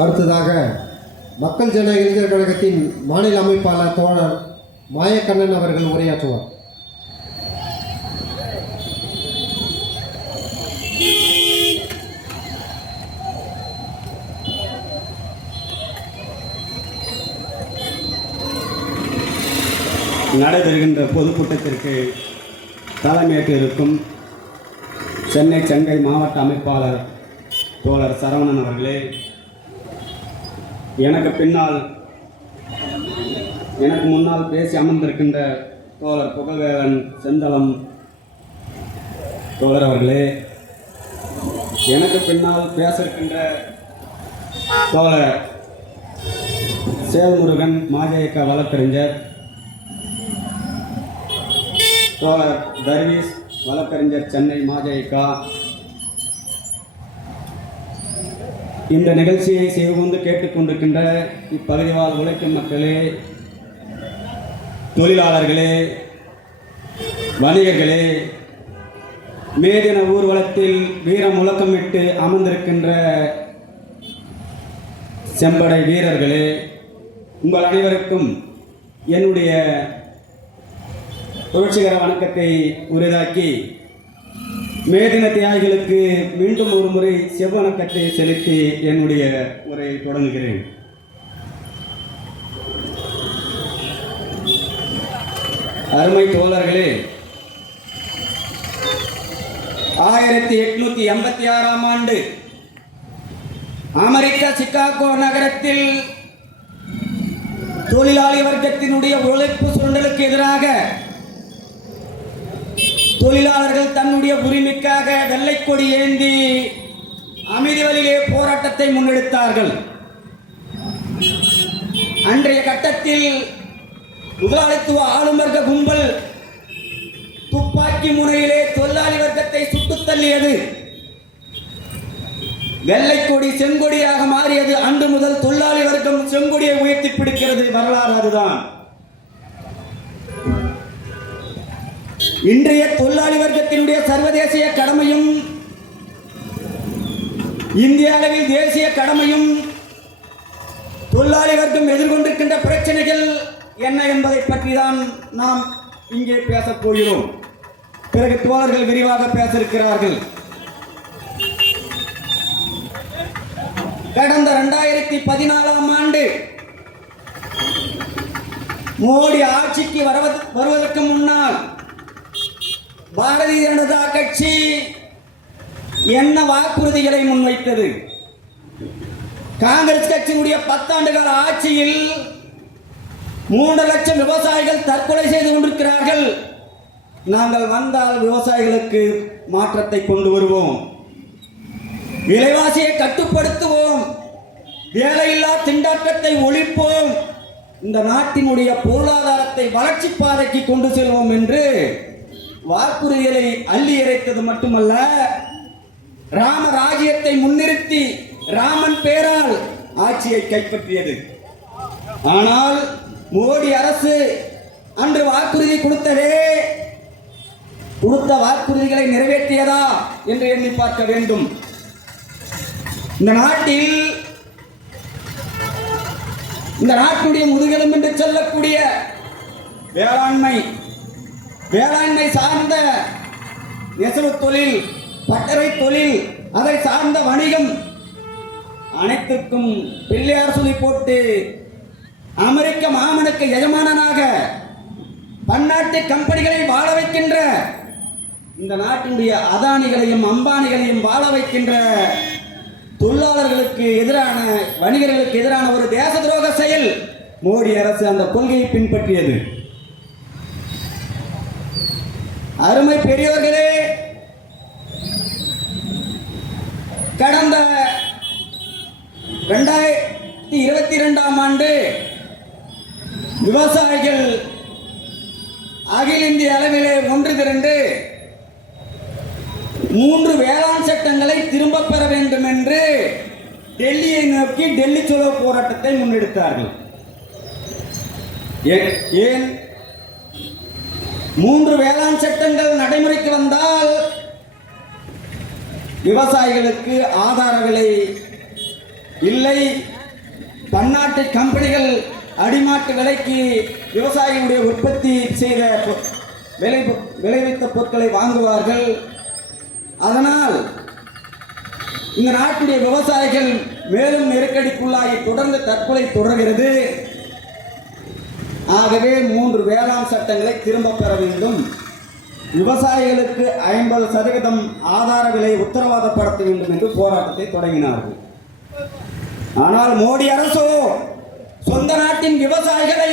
அடுத்ததாக மக்கள் ஜன இளைஞர் கழகத்தின் மாநில அமைப்பாளர் தோழர் மாயக்கண்ணன் அவர்கள் உரையாற்றுவார். நடைபெறுகின்ற பொதுக்கூட்டத்திற்கு தலைமையேற்று இருக்கும் சென்னை செங்கை மாவட்ட அமைப்பாளர் தோழர் சரவணன் அவர்களே, எனக்கு முன்னால் பேசி அமர்ந்திருக்கின்ற தோழர் புகழ்வேலன் செந்தளம் தோழர் அவர்களே, எனக்கு பின்னால் பேச இருக்கின்ற தோழர் சேல்முருகன் மாஜக வழக்கறிஞர், தோழர் தர்வீஸ் வழக்கறிஞர் சென்னை மாஜக, இந்த நிகழ்ச்சியை செய்து கேட்டுக்கொண்டிருக்கின்ற இப்பகுதி வாழ் உழைக்கும் மக்களே, தொழிலாளர்களே, வணிகர்களே, மேதின ஊர்வலத்தில் வீர முழக்கமிட்டு அமர்ந்திருக்கின்ற செம்படை வீரர்களே, உங்கள் அனைவருக்கும் என்னுடைய புரட்சிகர வணக்கத்தை உரிதாக்கி மேதின தியாகிகளுக்கு மீண்டும் ஒரு முறை செவ்வணக்கத்தை செலுத்தி என்னுடைய உரையை தொடங்குகிறேன். அருமை தோழர்களே, 1886ஆம் ஆண்டு அமெரிக்கா சிகாகோ நகரத்தில் தொழிலாளி வர்க்கத்தினுடைய உழைப்பு சுரண்டலுக்கு எதிராக தொழிலாளர்கள் தன்னுடைய உரிமைக்காக வெள்ளை கொடி ஏந்தி அமைதி வழியிலே போராட்டத்தை முன்னெடுத்தார்கள். அன்றைய கட்டத்தில் முதலாளித்துவ ஆளும் வர்க்க கும்பல் துப்பாக்கி முனையிலே தொழிலாளி வர்க்கத்தை சுட்டுத் தள்ளியது. வெள்ளை கொடி செங்கொடியாக மாறியது. அன்று முதல் தொழிலாளி வர்க்கம் செங்கொடியை உயர்த்தி பிடிக்கிறது. வரலாறு அதுதான். இன்றைய தொழிலாளி வர்க்கத்தினுடைய சர்வதேசிய கடமையும் இந்திய அளவில் தேசிய கடமையும் தொழிலாளி வர்க்கம் எதிர்கொண்டிருக்கின்ற பிரச்சனைகள் என்ன என்பதை பற்றி தான் நாம் இங்கே பேசப் போகிறோம். பிறகு தோழர்கள் விரிவாக பேச இருக்கிறார்கள். கடந்த 2014ஆம் ஆண்டு மோடி ஆட்சிக்கு வருவதற்கு முன்னால் பாரதிய ஜனதா கட்சி என்ன வாக்குறுதிகளை முன்வைத்தது? காங்கிரஸ் கட்சியினுடைய 10 ஆண்டு கால ஆட்சியில் 3 லட்சம் விவசாயிகள் தற்கொலை செய்து கொண்டிருக்கிறார்கள். நாங்கள் வந்தால் விவசாயிகளுக்கு மாற்றத்தை கொண்டு வருவோம், விலைவாசியை கட்டுப்படுத்துவோம், வேலையில்லா திண்டாட்டத்தை ஒழிப்போம், இந்த நாட்டினுடைய பொருளாதாரத்தை வளர்ச்சி பாதைக்கு கொண்டு செல்வோம் என்று வாக்குறுதிகளை அள்ளி இறைத்தது மட்டுமல்ல, ராமராஜ்யத்தை முன்னிறுத்தி ராமன் பேரால் ஆட்சியை கைப்பற்றியது. ஆனால் மோடி அரசு அன்று வாக்குறுதி கொடுத்த வாக்குறுதிகளை நிறைவேற்றியதா என்று எண்ணி பார்க்க வேண்டும். இந்த நாட்டுடைய முதுகெலும்பு என்று சொல்லக்கூடிய வேளாண்மை சார்ந்த நெசவு தொழில், பட்டறை தொழில், அதை சார்ந்த வணிகம் அனைத்துக்கும் பிள்ளையார் சொல்லி போட்டு அமெரிக்க மாமனுக்கு எஜமானனாக பன்னாட்டு கம்பெனிகளை வாழ வைக்கின்ற, இந்த நாட்டினுடைய அதானிகளையும் அம்பானிகளையும் வாழ வைக்கின்ற தொழிலாளர்களுக்கு எதிரான, வணிகர்களுக்கு எதிரான ஒரு தேச துரோக செயல் மோடி அரசு அந்த கொள்கையை பின்பற்றியது. அருமை பெரியோர்களே, கடந்த 2022ஆம் ஆண்டு விவசாயிகள் அகில இந்திய அளவிலே ஒன்று திரண்டு 3 வேளாண் சட்டங்களை திரும்ப பெற வேண்டும் என்று டெல்லியை நோக்கி டெல்லி சலோ போராட்டத்தை முன்னெடுத்தார்கள். ஏன் 3 வேளாண் சட்டங்கள் நடைமுறைக்கு வந்தால் விவசாயிகளுக்கு ஆதார விலை இல்லை பன்னாட்டு கம்பெனிகள் அடிமாட்டு விலைக்கு விவசாயிகளுடைய உற்பத்தி செய்த விளைவித்த பொருட்களை வாங்குவார்கள். அதனால் இந்த நாட்டுடைய விவசாயிகள் மேலும் நெருக்கடிக்குள்ளாகி தொடர்ந்து தற்கொலை தொடர்கிறது. ஆகவே 3 வேளாண் சட்டங்களை திரும்ப பெற வேண்டும். விவசாயிகளுக்கு 50% ஆதார விலை உத்தரவாதப்படுத்த வேண்டும் என்று போராட்டத்தை தொடங்கினார்கள். ஆனால் மோடி அரசோ சொந்த நாட்டின் விவசாயிகளை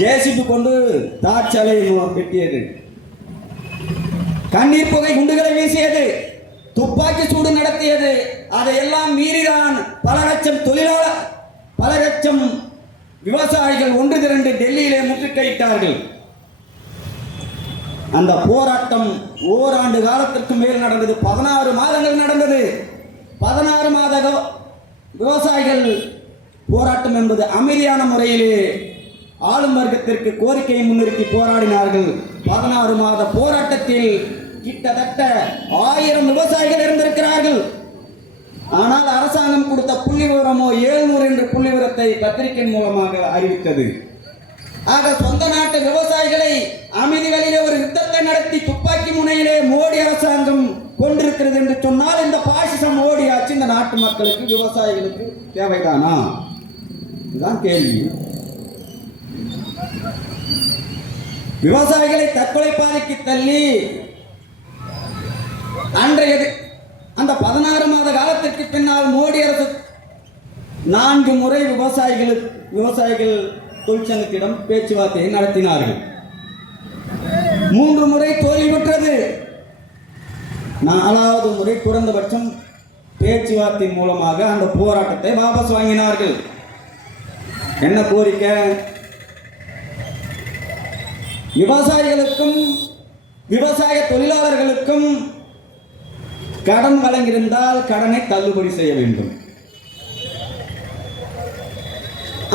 ஜேசிபி கொண்டு தாட்சலை வெட்டியது, கண்ணீர் புகை குண்டுகளை வீசியது, துப்பாக்கி சூடு நடத்தியது. அதையெல்லாம் மீறிதான் பல லட்சம் விவசாயிகள் ஒன்று திரண்டு டெல்லியிலே முற்றுகையிட்டார்கள். அந்த போராட்டம் ஓராண்டு காலத்திற்கு மேல் நடந்தது. 16 மாதங்கள் நடந்தது. 16 மாத விவசாயிகள் போராட்டம் என்பது அமைதியான முறையிலே ஆளும் வர்க்கத்திற்கு கோரிக்கையை முன்னிறுத்தி போராடினார்கள். 16 மாத போராட்டத்தில் கிட்டத்தட்ட 1000 விவசாயிகள் இருந்திருக்கிறார்கள். ஆனால் அரசாங்கம் கொடுத்த புள்ளி விவரமோ 700 என்ற புள்ளி விவரத்தை பத்திரிகை மூலமாக அறிவித்தது. ஆக சொந்த நாட்டு விவசாயிகளை அமைதி வழியிலே ஒரு யுத்தத்தை நடத்தி துப்பாக்கி முனையிலே மோடி அரசாங்கம் கொண்டிருக்கிறது என்று சொன்னால் இந்த பாசிச மோடி ஆட்சி இந்த நாட்டு மக்களுக்கு விவசாயிகளுக்கு தேவைதானா? இதுதான் கேள்வி. விவசாயிகளை தற்கொலை பாதைக்கு தள்ளி அன்றைய அந்த 16 மாத காலத்திற்கு பின்னால் மோடி அரசு 4 முறை விவசாயிகள் தொழிற்சங்கத்திடம் பேச்சுவார்த்தையை நடத்தினார்கள். 3 முறை தோல்வியுற்றது. 4வது முறை குறைந்தபட்சம் பேச்சுவார்த்தை மூலமாக அந்த போராட்டத்தை வாபஸ் வாங்கினார்கள். என்ன கோரிக்கை? விவசாயிகளுக்கும் விவசாய தொழிலாளர்களுக்கும் கடன் வழங்கியிருந்தால் கடனை தள்ளுபடி செய்ய வேண்டும்.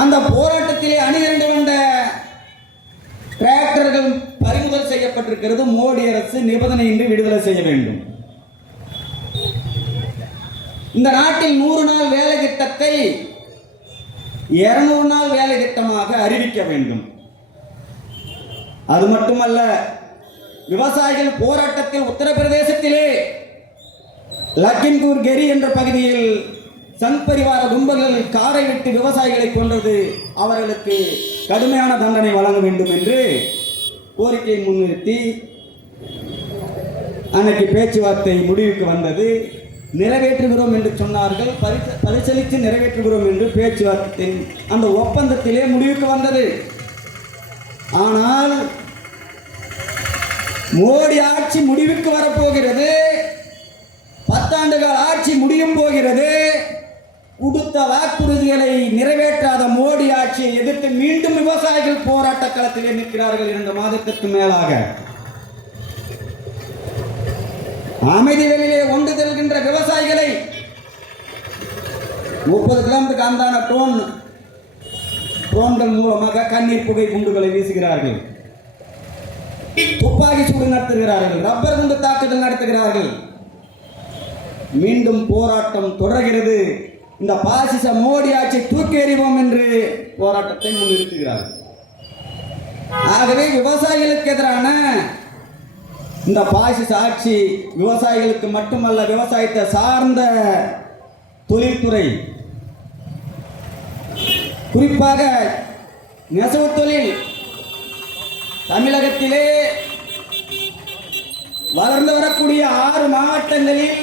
அந்த போராட்டத்திலே அணிதிரண்டு வந்த டிராக்டர்கள் பறிமுதல் செய்யப்பட்டிருக்கிறது. மோடி அரசு நிபந்தனையின்றி விடுதலை செய்ய வேண்டும். இந்த நாட்டில் 100 நாள் வேலை திட்டத்தை 200 நாள் வேலை திட்டமாக அறிவிக்க வேண்டும். அது மட்டுமல்ல, விவசாயிகள் போராட்டத்தில் உத்தரப்பிரதேசத்திலே லக்கிம்பூர் கெரி என்ற பகுதியில் சங் பரிவார கும்பல்கள் காரை விட்டு விவசாயிகளை கொன்றது. அவர்களுக்கு கடுமையான தண்டனை வழங்க வேண்டும் என்று கோரிக்கையை முன்னிறுத்தி அன்னைக்கு பேச்சுவார்த்தை முடிவுக்கு வந்தது. நிறைவேற்றுகிறோம் என்று சொன்னார்கள். பரிசீலித்து நிறைவேற்றுகிறோம் என்று பேச்சுவார்த்தை அந்த ஒப்பந்தத்திலே முடிவுக்கு வந்தது. ஆனால் மோடி ஆட்சி முடிவுக்கு வரப்போகிறது. 10 ஆண்டுகள் ஆட்சி முடியும் போகிறது. கொடுத்த வாக்குறுதிகளை நிறைவேற்றாத மோடி ஆட்சியை எதிர்த்து மீண்டும் விவசாயிகள் போராட்ட களத்திலே நிற்கிறார்கள். 2 மாதத்திற்கு மேலாக அமைதி வெளியிலே ஒன்று செல்கின்ற விவசாயிகளை 30 கிலோமீட்டருக்கு அந்தான ட்ரோன்கள் மூலமாக கண்ணீர் புகை குண்டுகளை வீசுகிறார்கள், துப்பாக்கி சூடு நடத்துகிறார்கள், ரப்பர் குண்டு தாக்குதல் நடத்துகிறார்கள். மீண்டும் போராட்டம் தொடர்கிறது. இந்த பாசிச மோடி ஆட்சி தூக்கி எறிவோம் என்று போராட்டத்தை முன்னிறுத்துகிறார்கள். ஆகவே விவசாயிகளுக்கு எதிரான இந்த பாசிச ஆட்சி விவசாயிகளுக்கு மட்டுமல்ல, விவசாயத்தை சார்ந்த தொழில்துறை, குறிப்பாக நெசவு தொழில் தமிழகத்திலே வளர்ந்து வரக்கூடிய 6 மாவட்டங்களில்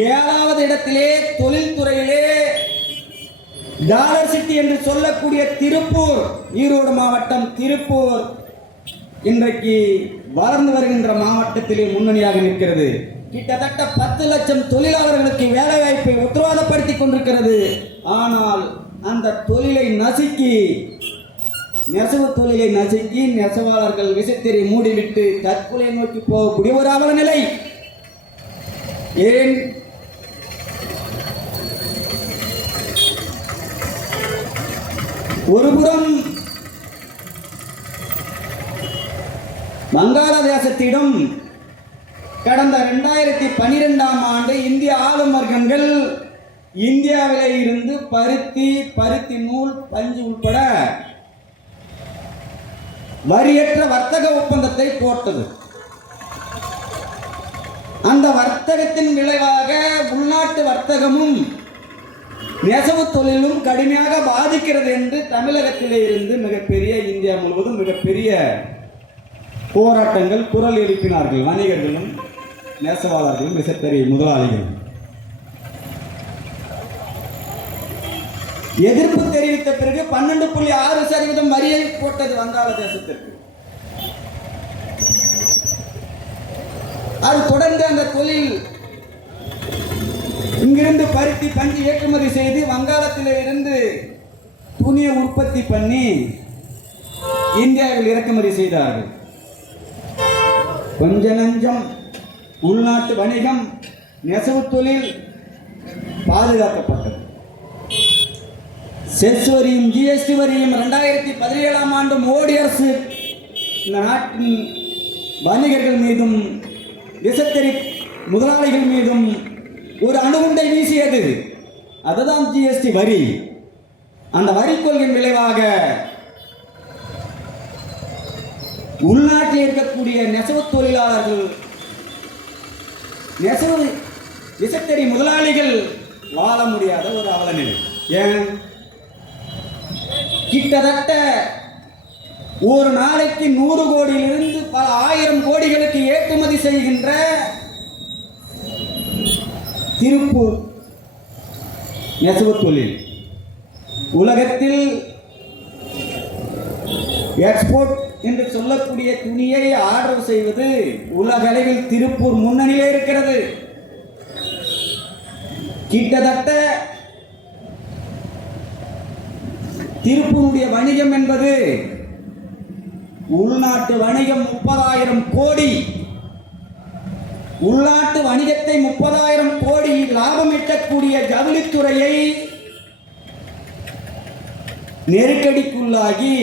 7வது இடத்திலே தொழில்துறையிலே டாலர் சிட்டி என்று சொல்லக்கூடிய திருப்பூர், ஈரோடு மாவட்டம் திருப்பூர் இன்றைக்கு வளர்ந்து வருகின்ற மாவட்டத்திலே முன்னணியாக நிற்கிறது. கிட்டத்தட்ட 10 லட்சம் தொழிலாளர்களுக்கு வேலை வாய்ப்பை உத்தரவாதப்படுத்தி கொண்டிருக்கிறது. ஆனால் அந்த தொழிலை நசுக்கி, நெசவு தொழிலை நசுக்கி நெசவாளர்கள் விசைத்தறி மூடிவிட்டு தற்கொலை நோக்கி போகக்கூடிய ஒரு அவல நிலை. ஏன்? ஒருபுறம் வங்காளதேசத்திடம் கடந்த 2012ஆம் ஆண்டு இந்திய ஆளும் வர்க்கங்கள் இந்தியாவிலே இருந்து பருத்தி நூல், பஞ்சு உட்பட வரியற்ற வர்த்தக ஒப்பந்தத்தை போட்டது. அந்த வர்த்தகத்தின் விளைவாக உள்நாட்டு வர்த்தகமும் நெசவு தொழிலும் கடுமையாக பாதிக்கிறது என்று தமிழகத்திலே இருந்து மிகப்பெரிய, இந்தியா முழுவதும் மிகப்பெரிய போராட்டங்கள் குரல் எழுப்பினார்கள். வணிகர்களும் நெசவாளர்களும் விசைத்தறி முதலாளிகளும் எதிர்ப்பு தெரிவித்த பிறகு 12.6% வரியை போட்டது வங்காளதேசத்திற்கு. அது தொடர்ந்து அந்த தொழில் இங்கிருந்து பருத்தி, பஞ்சு ஏற்றுமதி செய்து வங்காளத்திலே இருந்து துணியை உற்பத்தி பண்ணி இந்தியாவில் இறக்குமதி செய்தார்கள். கொஞ்ச நஞ்சம் உள்நாட்டு வணிகம், நெசவு தொழில் பாதுகாக்கப்பட்டது. செஸ் வரியும் ஜிஎஸ்டி வரியும் 2017ஆம் ஆண்டு மோடி அரசு இந்த நாட்டின் வணிகர்கள் மீதும் விசைத்தறி முதலாளிகள் மீதும் ஒரு அணுகுண்டை வீசியது. அதுதான் ஜிஎஸ்டி வரி. அந்த வரி கொள்கையின் விளைவாக உள்நாட்டில் இருக்கக்கூடிய நெசவு தொழிலாளர்கள், நெசவு விசைத்தறி முதலாளிகள் வாழ முடியாத ஒரு அவலநிலை. ஏன்? கிட்டத்தட்ட ஒரு நாளைக்கு 100 கோடியிலிருந்து பல ஆயிரம் கோடிகளுக்கு ஏற்றுமதி செய்கின்ற திருப்பூர் நெசவு தொழில் உலகத்தில் எக்ஸ்போர்ட் என்று சொல்லக்கூடிய துணியை ஆர்டர் செய்வது உலக அளவில் திருப்பூர் முன்னணியிலே இருக்கிறது. கிட்டத்தட்ட திருப்பூருடைய வணிகம் என்பது உள்நாட்டு வணிகம் 30,000 கோடி. உள்நாட்டு வணிகத்தை 30,000 கோடி லாபம் ஈட்டக்கூடிய ஜவுளித்துறையை நெருக்கடிக்குள்ளாகி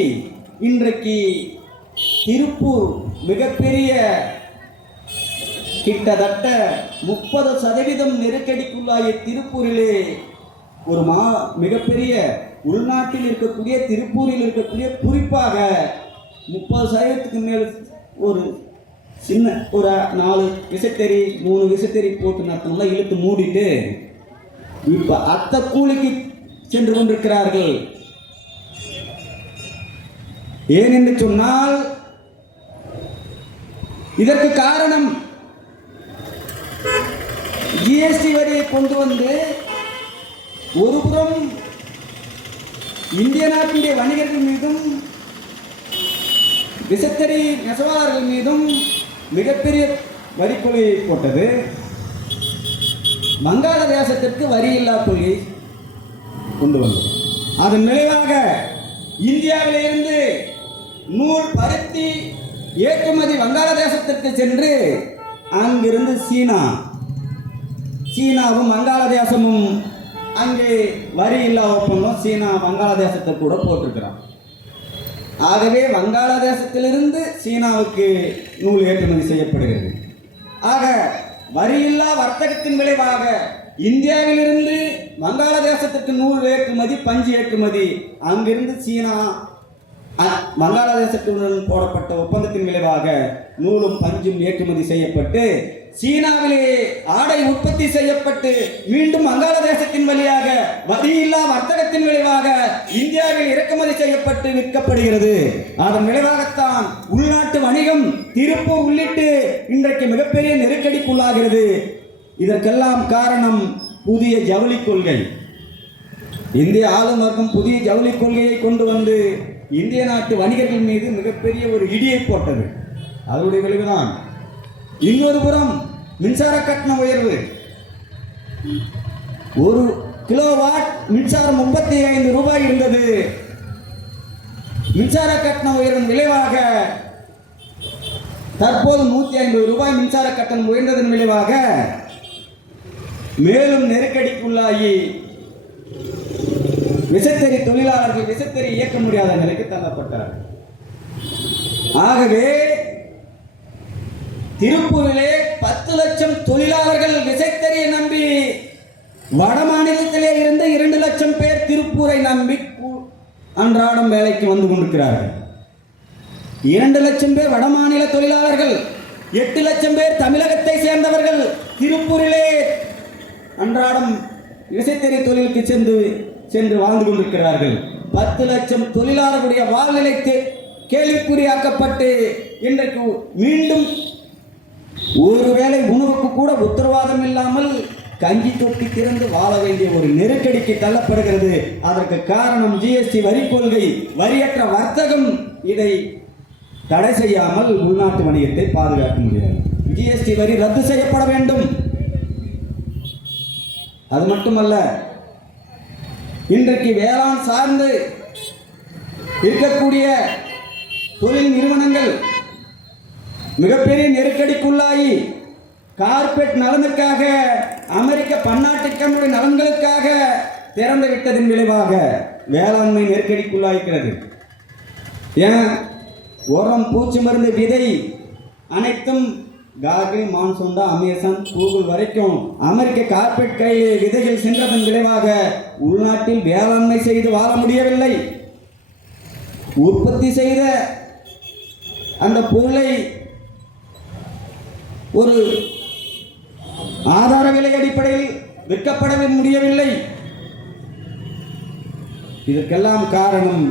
இன்றைக்கு திருப்பூர் மிகப்பெரிய, கிட்டத்தட்ட 30% நெருக்கடிக்குள்ளாகிய திருப்பூரிலே ஒரு மிகப்பெரிய உள்நாட்டில் இருக்கக்கூடிய திருப்பூரில் இருக்கக்கூடிய குறிப்பாக 30% மேல் ஒரு சின்ன ஒரு 4 விசைத்தறி 3 விசைத்தறி போட்டு நடத்தணும்லாம் இழுத்து மூடிட்டு இப்போ அத்த கூலிக்கு சென்று கொண்டிருக்கிறார்கள். ஏன் என்று சொன்னால் இதற்கு காரணம் ஜிஎஸ்டி வரியை கொண்டு வந்து ஒருபுறம் இந்திய நாட்டினுடைய வணிகர்கள் மீதும் விசைத்தறி நெசவாளர்கள் மீதும் மிகப்பெரிய வரி கொள்கையை போட்டது. வங்காளதேசத்திற்கு வரி இல்லா கொள்கை கொண்டு வந்தது. அதன் விளைவாக இந்தியாவிலிருந்து நூல், பருத்தி ஏற்றுமதி வங்காளதேசத்திற்கு சென்று அங்கிருந்து சீனாவும் வங்காளதேசமும் அங்கே வரி இல்லா ஒப்பந்தம் சீனா வங்காளதேசத்தை கூட போட்டிருக்கிறான். ஆகவே வங்காளதேசத்திலிருந்து சீனாவுக்கு நூல் ஏற்றுமதி செய்யப்படுகிறது. ஆக வரியில்லா வர்த்தகத்தின் விளைவாக இந்தியாவிலிருந்து வங்காளதேசத்திற்கு நூல் ஏற்றுமதி, பஞ்சு ஏற்றுமதி, அங்கிருந்து சீனா வங்காளதேசத்துடன் போடப்பட்ட ஒப்பந்தத்தின் விளைவாக நூலும் பஞ்சும் ஏற்றுமதி செய்யப்பட்டு சீனாவிலே ஆடை உற்பத்தி செய்யப்பட்டு மீண்டும் வங்காளதேசத்தின் வழியாக வரியில்லா வர்த்தகத்தின் விளைவாக இந்தியாவில் இறக்குமதி செய்யப்பட்டு விற்கப்படுகிறது. அதன் விளைவாகத்தான் உள்நாட்டு வணிகம் திருப்பூர் உள்ளிட்டு இன்றைக்கு மிகப்பெரிய நெருக்கடிக்குள்ளாகிறது. இதற்கெல்லாம் காரணம் புதிய ஜவுளி கொள்கை. இந்திய ஆளும் வர்க்கம் புதிய ஜவுளி கொள்கையை கொண்டு வந்து இந்திய நாட்டு வணிகர்கள் மீது மிகப்பெரிய ஒரு இடியை போட்டது. அதனுடைய விளைவுதான். இன்னொரு புறம் மின்சார கட்டண உயர்வு. 1 கிலோவாட் மின்சாரம் 35 ரூபாய் இருந்தது. மின்சார கட்டண உயர்வின் விளைவாக தற்போது 150 ரூபாய் மின்சார கட்டணம் உயர்ந்ததன் விளைவாக மேலும் நெருக்கடிக்குள்ளாகி விசைத்தறி தொழிலாளர்கள் விசைத்தறி இயக்க முடியாத நிலைக்கு தள்ளப்பட்டார்கள். ஆகவே திருப்பூரிலே 10 லட்சம் தொழிலாளர்கள் விசைத்தறியை நம்பி வட மாநிலத்திலே இருந்து 2 லட்சம் பேர் திருப்பூரை நம்பி அன்றாடம் வேலைக்கு வந்து கொண்டிருக்கிறார்கள். 2 லட்சம் பேர் வட மாநில தொழிலாளர்கள், 8 லட்சம் பேர் தமிழகத்தை சேர்ந்தவர்கள் திருப்பூரிலே அன்றாடம் விசைத்தறி தொழிலுக்கு சென்று வாழ்ந்து கொண்டிருக்கிறார்கள். 10 லட்சம் தொழிலாளர்களுடைய வாழ்நிலை கேள்விக்குறியாக்கப்பட்டு இன்றைக்கு மீண்டும் ஒருவேளை உணவுக்கு கூட உத்தரவாதம் இல்லாமல் கஞ்சி தொட்டி திறந்து வாழ வேண்டிய ஒரு நெருக்கடிக்கு தள்ளப்படுகிறது. அதற்கு காரணம் ஜிஎஸ்டி வரி கொள்கை, வரியற்ற வர்த்தகம். இதை தடை செய்யாமல் உள்நாட்டு வணிகத்தை பாதுகாக்க முடியாது. ஜிஎஸ்டி வரி ரத்து செய்யப்பட வேண்டும். அது மட்டுமல்ல, இன்றைக்கு வேளாண் சார்ந்து இருக்கக்கூடிய தொழில் நிறுவனங்கள் மிகப்பெரிய நெருக்கடிக்குள்ளாகி கார்பரேட் நலனுக்காக, அமெரிக்க பன்னாட்டு கம்பெனி நலன்களுக்காக திறந்து விட்டதன் விளைவாக வேளாண்மை நெருக்கடிக்குள்ளாகிறது. ஏன் உரம், பூச்சி மருந்து, விதை அனைத்தும் காகில், மான்சோண்டா, அமேசான், கூகுள் வரைக்கும் அமெரிக்க கார்பரேட் கையில் விதைகள் சென்றதன் விளைவாக உள்நாட்டில் வேளாண்மை செய்து வாழ முடியவில்லை. உற்பத்தி செய்த அந்த பொருளை ஒரு ஆதார விலை அடிப்படையில் விற்கப்பட முடியவில்லை. இதற்கெல்லாம் காரணம்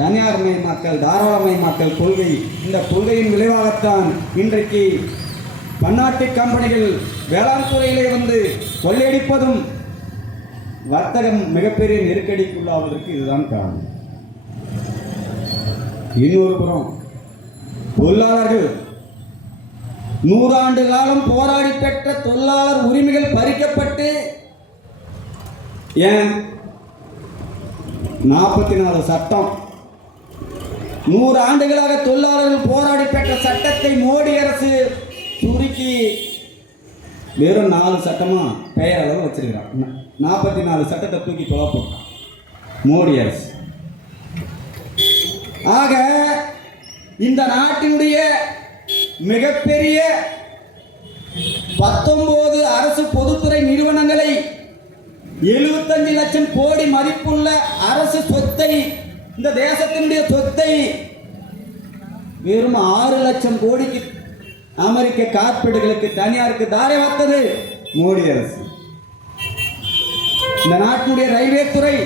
தனியார்மயமாக்கல், தாராளமயமாக்கல் கொள்கை. இந்த கொள்கையின் விளைவாகத்தான் இன்றைக்கு பன்னாட்டு கம்பெனிகள் வேளாண் துறையிலே வந்து கொள்ளையடிப்பதும் வர்த்தகம் மிகப்பெரிய நெருக்கடிக்குள்ளாவதற்கு இதுதான் காரணம். இன்னொரு புறம் தொழிலாளர்கள் 100 ஆண்டு காலம் போராடி பெற்ற தொழிலாளர் உரிமைகள் பறிக்கப்பட்டு, ஏன் 44 சட்டம், 100 ஆண்டுகளாக தொழிலாளர்கள் போராடி பெற்ற சட்டத்தை மோடி அரசு சுருக்கி வெறும் 4 சட்டமா பெயரளவு வச்சிருக்கிறான். 44 சட்டத்தை தூக்கி போட்டான் மோடி அரசு. ஆக இந்த நாட்டினுடைய மிகப்பெரிய 19 அரசு பொதுத்துறை நிறுவனங்களை 75 லட்சம் கோடி மதிப்புள்ள அரசு சொத்தை, இந்த தேசத்தினுடைய சொத்தை வெறும் 6 லட்சம் கோடிக்கு அமெரிக்க கார்ப்பரேட்டுகளுக்கு, தனியாருக்கு தாரை வார்த்தது மோடி அரசு. இந்த நாட்டினுடைய ரயில்வே துறை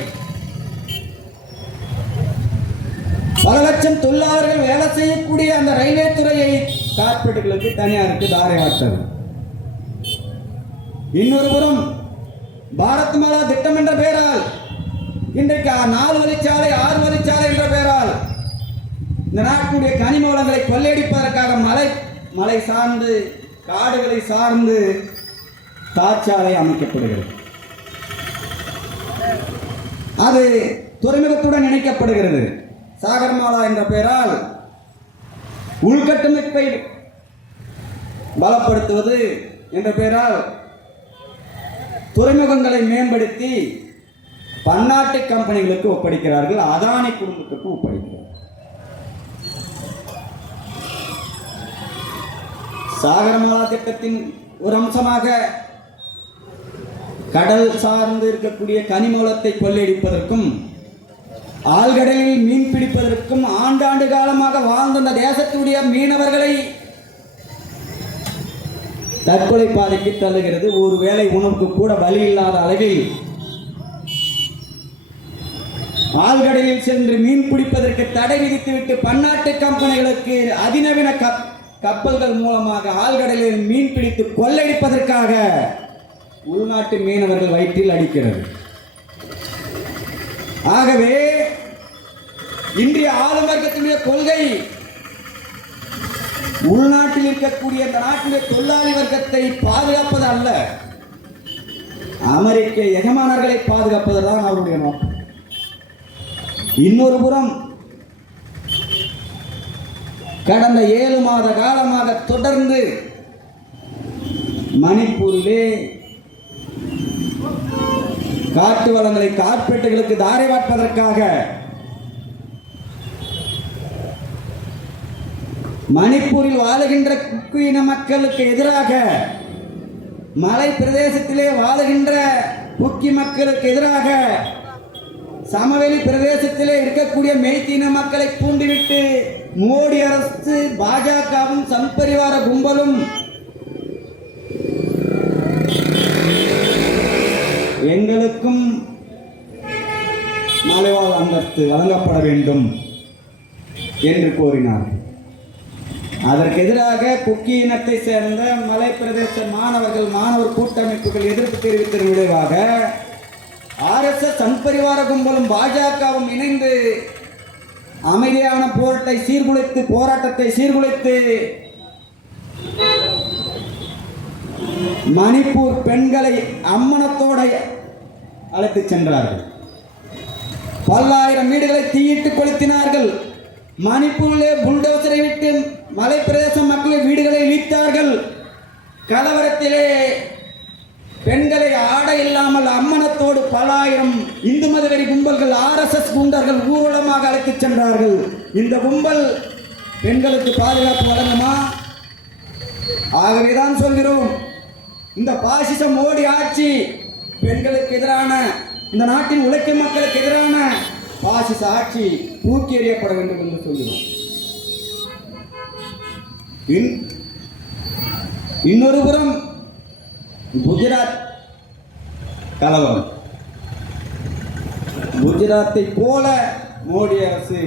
பல லட்சம் தொழிலாளர்கள் வேலை செய்யக்கூடிய அந்த ரயில்வே துறையை கார்ப்பரேட்டுகளுக்கு, தனியாருக்கு தாரை வார்த்தது. இன்னொரு புறம் பாரத் மாலா திட்டம் என்ற பெயரால் இன்றைக்கு 4 வழிச்சாலை, 6 வழிச்சாலை என்ற பெயரால் இந்த நாட்டினுடைய கனிம வளங்களை கொள்ளையடிப்பதற்காக மலை சார்ந்து, காடுகளை சார்ந்து தார்ச்சாலை அமைக்கப்படுகிறது. அது துறைமுகத்துடன் இணைக்கப்படுகிறது. சாகர்மாலா என்ற பெயரால் உள்கட்டமைப்பை பலப்படுத்துவது என்ற பெயரால் துறைமுகங்களை மேம்படுத்தி பன்னாட்டு கம்பெனிகளுக்கு ஒப்படைக்கிறார்கள், அதானி குடும்பத்துக்கு ஒப்படைக்கிறார்கள். சாகர்மாலா திட்டத்தின் ஒரு அம்சமாக கடல் சார்ந்து இருக்கக்கூடிய கனிமூலத்தை கொள்ளையடிப்பதற்கும், ஆழ்கடலில் மீன் பிடிப்பதற்கும் ஆண்டாண்டு காலமாக வாழ்ந்த அந்த தேசத்துடைய மீனவர்களை தற்கொலை பாதைக்கு தள்ளுகிறது. ஒருவேளை உணவுக்கு கூட வழி இல்லாத அளவில் ஆழ்கடலில் சென்று மீன் பிடிப்பதற்கு தடை விதித்துவிட்டு பன்னாட்டு கம்பெனிகளுக்கு அதிநவீன கப்பல்கள் மூலமாக ஆழ்கடலில் மீன் பிடித்து கொள்ளையடிப்பதற்காக உள்நாட்டு மீனவர்கள் வயிற்றில் அடிக்கிறது. ஆகவே இன்றைய ஆளும் வர்க்கத்தினுடைய கொள்கை உள்நாட்டில் இருக்கக்கூடிய இந்த நாட்டினுடைய தொழிலாளி வர்க்கத்தை பாதுகாப்பது அல்ல, அமெரிக்க எஜமானர்களை பாதுகாப்பதுதான் அவருடைய நோக்கம். இன்னொரு புறம் கடந்த 7 மாத காலமாக தொடர்ந்து மணிப்பூரிலே காட்டு வளங்களை கார்ப்பரேட்டுகளுக்கு தாரை வார்ப்பதற்காக மணிப்பூரில் வாழுகின்ற குக்கி இன மக்களுக்கு எதிராக மலை பிரதேசத்திலே வாழுகின்ற குக்கி மக்களுக்கு எதிராக சமவெளி பிரதேசத்திலே இருக்கக்கூடிய மெய்தீன மக்களை தூண்டிவிட்டு மோடி அரசு பாஜகவும் சம்பரிவார கும்பலும் எங்களுக்கும் மலைவாழ் அந்தஸ்து வழங்கப்பட வேண்டும் என்று கோரினார். அதற்கு எதிராக குக்கி இனத்தை சேர்ந்த மலை பிரதேச மாணவர் கூட்டமைப்புகள் எதிர்ப்பு தெரிவித்ததன் விளைவாக RSS சம்பரிவார கும்பலும் பாஜகவும் இணைந்து அமைதியான போராட்டத்தை சீர்குலைத்து மணிப்பூர் பெண்களை அம்மனத்தோடு அழைத்துச் சென்றார்கள். பல்லாயிரம் வீடுகளை தீயிட்டு கொளுத்தினார்கள். மணிப்பூரிலே புல்டோசரை விட்டு மலை பிரதேச மக்களின் வீடுகளை இழித்தார்கள். கலவரத்திலே பெண்களை ஆடை இல்லாமல் அம்மனத்தோடு பலாயிரம் இந்து மதவெறி கும்பல்கள் RSS குண்டர்கள் ஊர்வலமாக அழைத்துச் சென்றார்கள். இந்த கும்பல் பெண்களுக்கு பாதுகாப்பு வழங்குமா? ஆகவேதான் சொல்கிறோம், இந்த பாசிச மோடி ஆட்சி பெண்களுக்கு எதிரான, இந்த நாட்டின் உழைக்கும் மக்களுக்கு எதிரான பாசிச ஆட்சி தூக்கி எறியப்பட வேண்டும் என்று சொல்கிறோம். இன்னொரு புறம் குஜராத் கலவரம். குஜராத்தை போல மோடி அரசு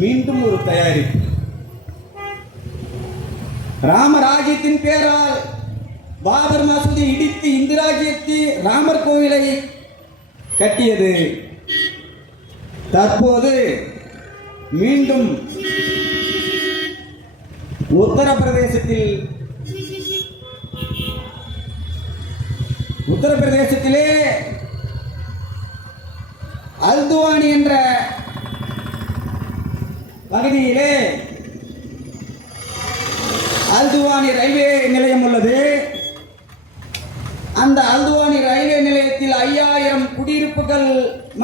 மீண்டும் ஒரு தயாரிப்பு. ராமராஜ்யத்தின் பேரால் பாபர் மசூதி இடித்து இந்திராஜியத்தி ராமர் கோவிலை கட்டியது. தற்போது மீண்டும் உத்தரப்பிரதேசத்திலே அல்துவானி என்ற பகுதியிலே அல்துவானி ரயில்வே நிலையம் உள்ளது. அந்த அல்துவானி ரயில்வே நிலையத்தில் 5000 குடியிருப்புகள்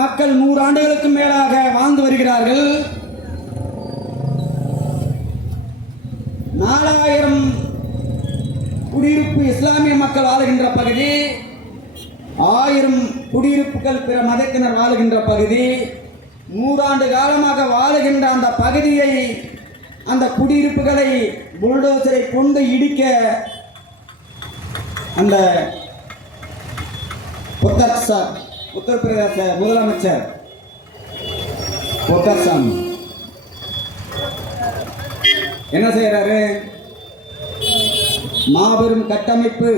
மக்கள் 100 ஆண்டுகளுக்கு மேலாக வாழ்ந்து வருகிறார்கள். 4000 குடியிருப்பு இஸ்லாமிய மக்கள் வாழுகின்ற பகுதி, 1000 குடியிருப்புகள் பிற மதத்தினர் வாழுகின்ற பகுதி. 100 ஆண்டு காலமாக வாழுகின்ற அந்த பகுதியை, அந்த குடியிருப்புகளை புல்டோசரை கொண்டு இடிக்க அந்த உத்தரப்பிரதேச முதலமைச்சர் பொக்கர்சாமி என்ன செய்யறாரு? மாபெரும் கட்டமைப்பு,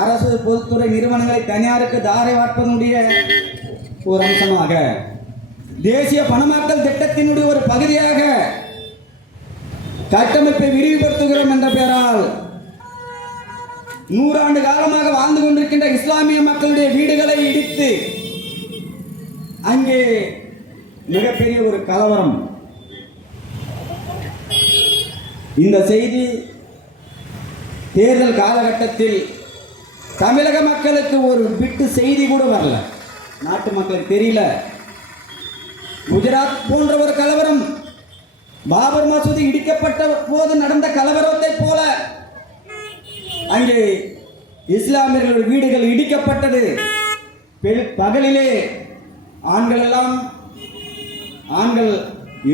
அரசு பொதுத்துறை நிறுவனங்களை தனியாருக்கு தாரை வார்ப்பதனுடைய ஒரு அம்சமாக, தேசிய பணமாக்கல் திட்டத்தினுடைய ஒரு பகுதியாக கட்டமைப்பை விரிவுபடுத்துகிறோம் என்ற பெயரால் 100 ஆண்டு காலமாக வாழ்ந்து கொண்டிருக்கின்ற இஸ்லாமிய மக்களுடைய வீடுகளை இடித்து அங்கே மிகப்பெரிய ஒரு கலவரம். இந்த செய்தி தேர்தல் காலகட்டத்தில் தமிழக மக்களுக்கு ஒரு பிட்டு செய்தி கூட வரல, நாட்டு மக்களுக்கு தெரியல. குஜராத் போன்ற ஒரு கலவரம், பாபர் மசூதி இடிக்கப்பட்ட போது நடந்த கலவரத்தை போல அங்கே இஸ்லாமியர்களுடைய வீடுகள் இடிக்கப்பட்டது. பகலிலே ஆண்கள்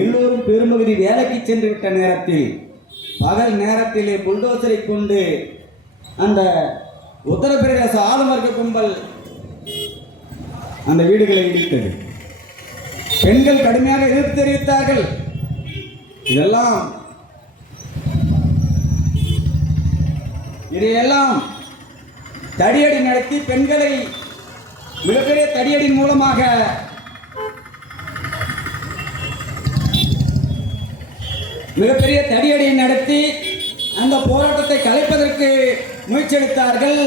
எல்லோரும் பெரும்பகுதி வேலைக்கு சென்று விட்ட நேரத்தில், பகல் நேரத்திலே புல்டோசரை கொண்டு அந்த உத்தரப்பிரதேச ஆளுநர்கள் கும்பல் அந்த வீடுகளை இடித்தது. பெண்கள் கடுமையாக எதிர்ப்பு தெரிவித்தார்கள். இதையெல்லாம் தடியடி நடத்தி பெண்களை மிகப்பெரிய தடியடியின் மூலமாக மிகப்பெரிய தடியடியை நடத்தி அந்த போராட்டத்தை கலைப்பதற்கு முயற்சியளித்தார்கள்.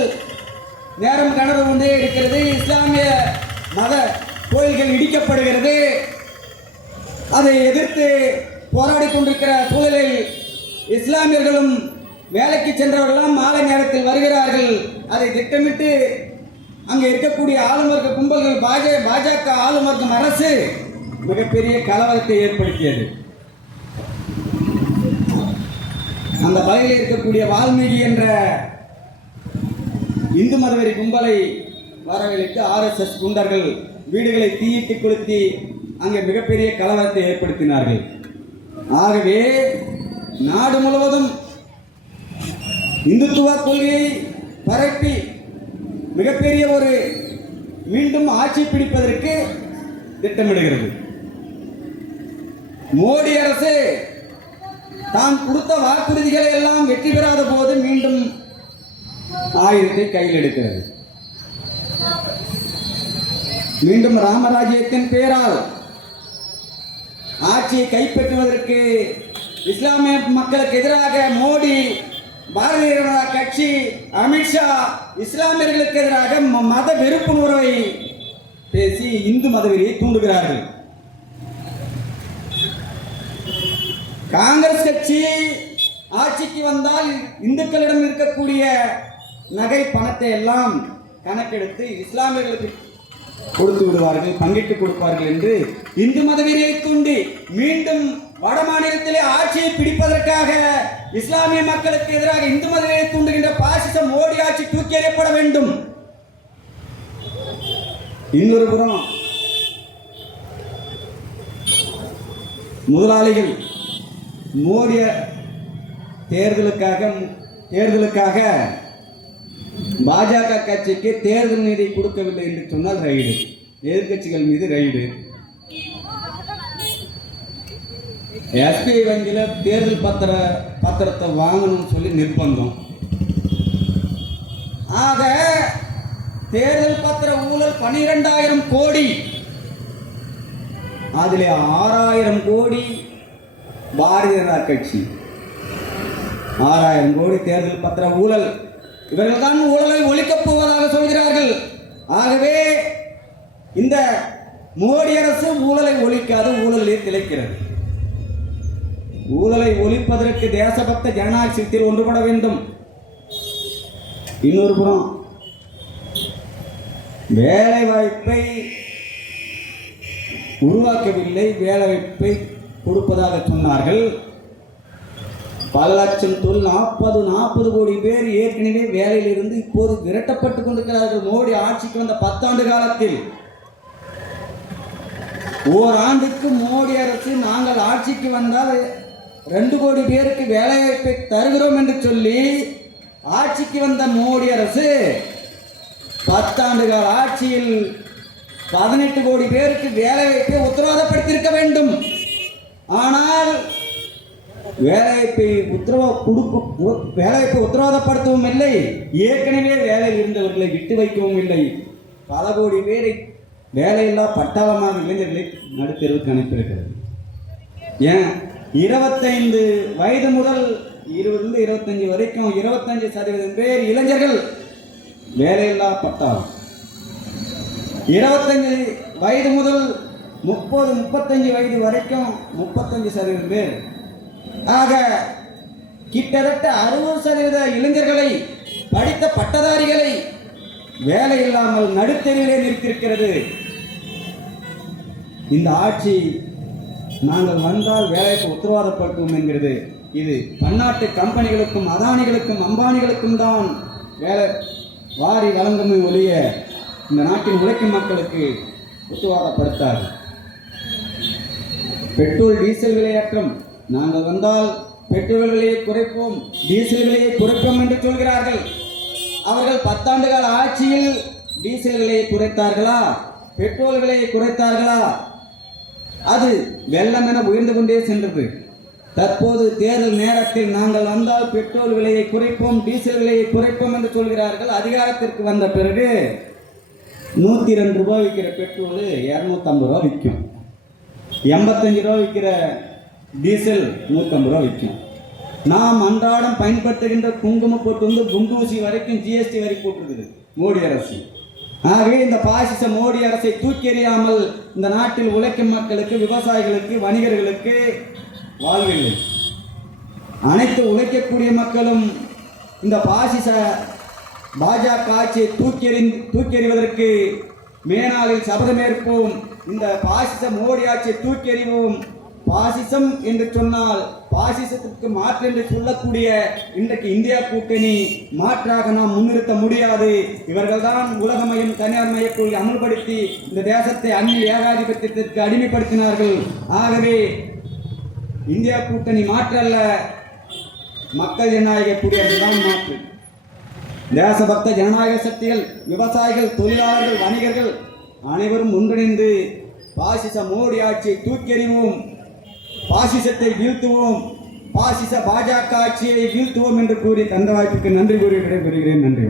நேரம் கடந்து கொண்டே இருக்கிறது. இஸ்லாமிய மத கோயில்கள் இடிக்கப்படுகிறது. அதை எதிர்த்து போராடி கொண்டிருக்கிற சூழலில் இஸ்லாமியர்களும் வேலைக்கு சென்றவர்களாம் மாலை நேரத்தில் வருகிறார்கள். அதை திட்டமிட்டு அங்கே இருக்கக்கூடிய ஆளுநர்கள் கும்பல்கள், பாஜக ஆளுநர்கள் அரசு மிகப்பெரிய கலவரத்தை ஏற்படுத்தியது. அந்த பகுதியில் இருக்கக்கூடிய வால்மீகி என்ற இந்து மதவெறி கும்பலை வரவழைத்து RSS குண்டர்கள் வீடுகளை தீயிட்டு கொளுத்தி அங்கே மிகப்பெரிய கலவரத்தை ஏற்படுத்தினார்கள். ஆகவே நாடு முழுவதும் இந்துத்துவ கொள்கையை பரப்பி மிகப்பெரிய ஒரு மீண்டும் ஆட்சி பிடிப்பதற்கு திட்டமிடுகிறது. மோடி அரசு தான் கொடுத்த வாக்குறுதிகளை எல்லாம் வெற்றி பெறாத போது மீண்டும் ஆயுதத்தை கையில் எடுக்கிறது. மீண்டும் ராமராஜ்யத்தின் பெயரால் ஆட்சியை கைப்பற்றுவதற்கு இஸ்லாமிய மக்களுக்கு எதிராக மோடி, பாரதிய ஜனதா கட்சி, அமித்ஷா இஸ்லாமியர்களுக்கு எதிராக மத வெறுப்புணர்வை பேசி இந்து மதவெறியை தூண்டுகிறார்கள். காங்கிரஸ் கட்சி ஆட்சிக்கு வந்தால் இந்துக்களிடம் இருக்கக்கூடிய நகை பணத்தை எல்லாம் கணக்கெடுத்து இஸ்லாமியர்களுக்கு கொடுத்து விடுவார்கள், பங்கிட்டு கொடுப்பார்கள் என்று இந்து மதவெறியை தூண்டி மீண்டும் வட மாநிலத்திலே ஆட்சியை பிடிப்பதற்காக இஸ்லாமிய மக்களுக்கு எதிராக இந்து மதவெறியை தூண்டுகின்ற பாசிச மோடி ஆட்சி தூக்கி எறியப்பட வேண்டும். இன்னொரு புறம் முதலாளிகள் மோடி தேர்தலுக்காக பாஜக கட்சிக்கு தேர்தல் நிதி கொடுக்கவில்லை என்று சொன்னால் ரைடு, எதிர்கட்சிகள் மீது ரைடு. SBI வங்கியில் தேர்தல் பத்திரத்தை வாங்கணும்னு சொல்லி நிர்பந்தம். ஆக தேர்தல் பத்திர ஊழல் 12,000 கோடி, அதில் 6,000 கோடி பாரதிய ஜனதா கட்சி. 6,000 கோடி தேர்தல் பத்திர ஊழல். இவர்கள் தான் ஊழலை ஒழிக்கப் போவதாக சொல்கிறார்கள். ஆகவே இந்த மோடி அரசு ஊழலை ஒழிக்காது, ஊழலே திளைக்கிறது. ஊழலை ஒழிப்பதற்கு தேசபக்த ஜனநாயக சக்தியில் ஒன்றுபட வேண்டும். இன்னொரு புறம் வேலை வாய்ப்பை உருவாக்கவில்லை, வேலை வாய்ப்பை கொடுப்பதாக சொன்னார்கள். பல லட்சம் 40 கோடி பேர் ஏற்கனவே வேலையிலிருந்து இப்போது விரட்டப்பட்டுக் கொண்டிருக்கிறார்கள். மோடி ஆட்சிக்கு வந்த 10 ஆண்டு காலத்தில் ஓராண்டுக்கு மோடி அரசு நாங்கள் ஆட்சிக்கு வந்தால் 2 கோடி பேருக்கு வேலைவாய்ப்பை தருகிறோம் என்று சொல்லி ஆட்சிக்கு வந்த மோடி அரசு 10 ஆண்டு கால ஆட்சியில் 18 கோடி பேருக்கு வேலைவாய்ப்பை உத்தரவாதப்படுத்தியிருக்க வேண்டும். ஆனால் வேலைவாய்ப்பை உத்தரவாதப்படுத்தவும் இல்லை, ஏற்கனவே வேலையில் இருந்தவர்களை விட்டு வைக்கவும் இல்லை. பல கோடி பேரை வேலையில்லா பட்டாளமாக இளைஞர்களை நடுத்தெருவுக்கு அனுப்பியிருக்கிறது. ஏன் 25 வயது முதல் 20 25 வரைக்கும் 25% பேர் இளைஞர்கள் வேலையில்லா பட்டாளம். 25 வயது முதல் 30-35 வயது வரைக்கும் 35% பேர். ஆக கிட்டத்தட்ட 60% இளைஞர்களை, படித்த பட்டதாரிகளை வேலை இல்லாமல் நடுத்தெருவிலே நிறுத்தியிருக்கிறது. இந்த ஆட்சி நாங்கள் வந்தால் வேலைக்கு உத்தரவாதப்படுத்துவோம் என்கிறது. இது பன்னாட்டு கம்பெனிகளுக்கும், அதானிகளுக்கும், அம்பானிகளுக்கும் தான் வேலை வாரி வழங்குமே ஒழிய இந்த நாட்டின் உழைக்கும் மக்களுக்கு உத்தரவாதப்படுத்தாது. பெட்ரோல் டீசல் விலையேற்றம், நாங்கள் வந்தால் பெட்ரோல் விலையை குறைப்போம், டீசல் விலையை குறைப்போம் என்று சொல்கிறார்கள். அவர்கள் 10 ஆண்டு கால ஆட்சியில் டீசல் விலையை குறைத்தார்களா? பெட்ரோல் விலையை குறைத்தார்களா? அது வெள்ளம் என உயர்ந்து கொண்டே சென்றது. தற்போது தேர்தல் நேரத்தில் நாங்கள் வந்தால் பெட்ரோல் விலையை குறைப்போம், டீசல் விலையை குறைப்போம் என்று சொல்கிறார்கள். அதிகாரத்திற்கு வந்த பிறகு 102 ரூபாய் விற்கிற பெட்ரோல் 250 ரூபா விற்கும், 85 ரூபா விற்கிற டீசல் 150 ரூபா விற்கும். நாம் அன்றாடம் பயன்படுத்துகின்ற குங்குமம் போட்டு வந்து குண்டூசி வரைக்கும் GST வரி போட்டிருக்குது மோடி அரசு. ஆகவே இந்த பாசிச மோடி அரசை தூக்கி எறியாமல் இந்த நாட்டில் உழைக்கும் மக்களுக்கு, விவசாயிகளுக்கு, வணிகர்களுக்கு வாழ்வில்லை. அனைத்து உழைக்கக்கூடிய மக்களும் இந்த பாசிச பாஜக ஆட்சியை தூக்கி எறிவதற்கு மேனாளில் சபதமேற்போம். இந்த பாசிச மோடி ஆட்சியை தூக்கி எறிவோம். பாசிசம் என்று சொன்னால் பாசிசத்திற்கு மாற்று என்று சொல்லக்கூடிய இன்றைக்கு இந்தியா கூட்டணி மாற்றாக நாம் முன்னிறுத்த முடியாது. இவர்கள்தான் உலகமயம் தனியார் மய கொள்கை அமுல்படுத்தி இந்த தேசத்தை அந்நிய ஏகாதிபத்தியத்திற்கு அடிமைப்படுத்தினார்கள். ஆகவே இந்தியா கூட்டணி மாற்றல்ல, மக்கள் ஜனநாயக குடியரசு தான் மாற்று. தேசபக்த ஜனநாயக சக்திகள், விவசாயிகள், தொழிலாளர்கள், வணிகர்கள் அனைவரும் ஒன்றிணைந்து பாசிச மோடி ஆட்சியை தூக்கி எறிவோம், பாசிசத்தை வீழ்த்துவோம், பாசிச பாஜக ஆட்சியை வீழ்த்துவோம் என்று கூறி தந்த வாய்ப்புக்கு நன்றி கூறி விடைபெறுகிறேன். நன்றி.